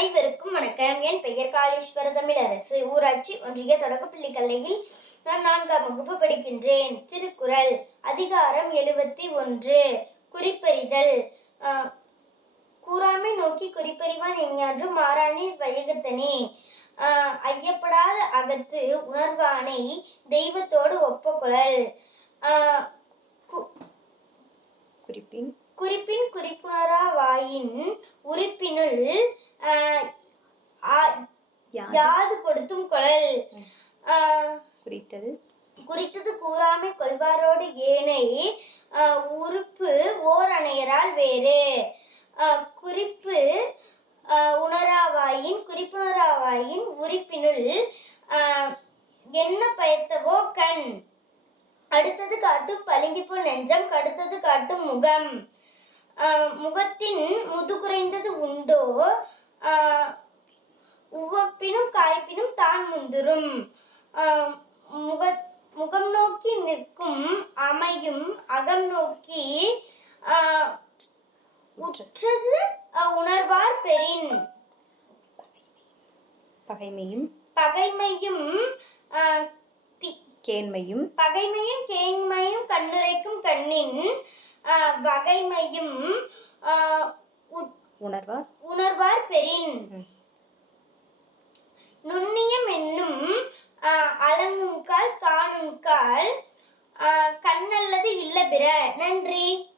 அனைவருக்கும் வணக்கம். என் பெயர் காளீஸ்வர தமிழரசு. ஊராட்சி ஒன்றிய தொடக்கப்பள்ளி கல்லையில் நான் நான்காம் வகுப்பு படிக்கின்றேன். திருக்குறள் அதிகாரம் எழுபத்தி ஒன்று. குறிப்பறிதல். ஆஹ், கூறாமை நோக்கி குறிப்பறிவான் எஞ்ஞான்றும் மாறானீர் வையகத்தனே. ஆஹ், ஐயப்படாத அகத்து உணர்வானை தெய்வத்தோடு ஒப்பக்குழல் ஆஹ், குறிப்பின் குறிப்பின் குறிப்புணரா வாயின் உறுப்பினுள் யாது கொடுத்தும் ஆஹ், குறித்தது. குறித்தது கூறாமை கொள்வாரோடு ஏனை உறுப்பு ஓர் அணையரால் வேறு குறிப்பு உணராவாயின் குறிப்புணராவாயின் உறுப்பினுள் என்ன பயத்தவோ கண். அடுத்தது காட்டும் பளிங்கு போல் நெஞ்சம் கடுத்தது காட்டும் முகம். முகத்தின் முதுகுறைந்தது உண்டோ? உவப்பினும் காய்ப்பினும் தான் முந்துரும். முக முகம் நோக்கி நிற்கும் அமையும் அகம் நோக்கி உற்றது உணர்வார் பெறின் பகைமையும் பகைமையும் கேண்மையும் பகைமையும் கேண்மையும் கண்ணுரைக்கும் கண்ணின் வகைமையும் உணர்வார். உணர்வார் பெறின். ம். நுண்ணியம் என்னும் அலங்குங்கால் காணுங்கால் கண்ணல்லது இல்ல பிற. நன்றி.